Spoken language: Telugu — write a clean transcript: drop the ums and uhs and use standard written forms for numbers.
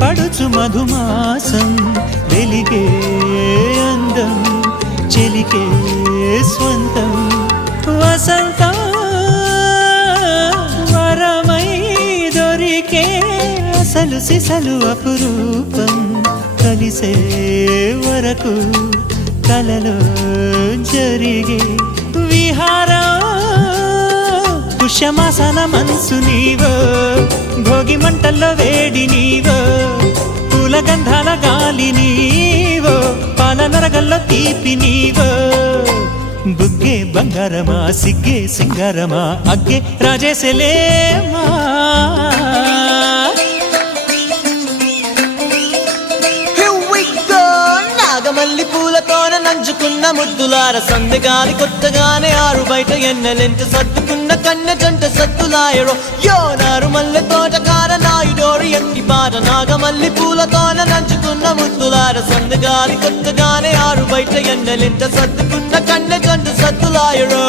పడుచు మధుమాసం వెలిగే అందం చెలికే స్వంతం వసంతం వరమై దొరికే అసలు సిసలు అపురూపం కలిసే వరకు కలలో జరిగే విహారం పుష్యమాసన మనసు నీవో భోగి మంటల్లో వేడి నీవో పూల గంధాల గాలి నీవో పాల నరగల్లో తీపి నీవో బుగ్గే బంగారమా సిగ్గే సింగారమా అగ్గే రాజేసలేమా మల్లి పూలతోన నంచుకున్న ముద్దులార సందగాలి కొత్తగానే ఆరు బయట ఎన్నెలెంట సర్దుకున్న కన్న జంట సత్తులాయరో యోనారు మల్లె తోటకార నాయుడోరు ఎట్టి పాట నాగమల్లి పూలతోన నంచుకున్న ముద్దులార సందగాలి కొత్తగానే ఆరు బయట ఎన్నెలెంట సర్దుకున్న కన్న జంట సత్తులాయరో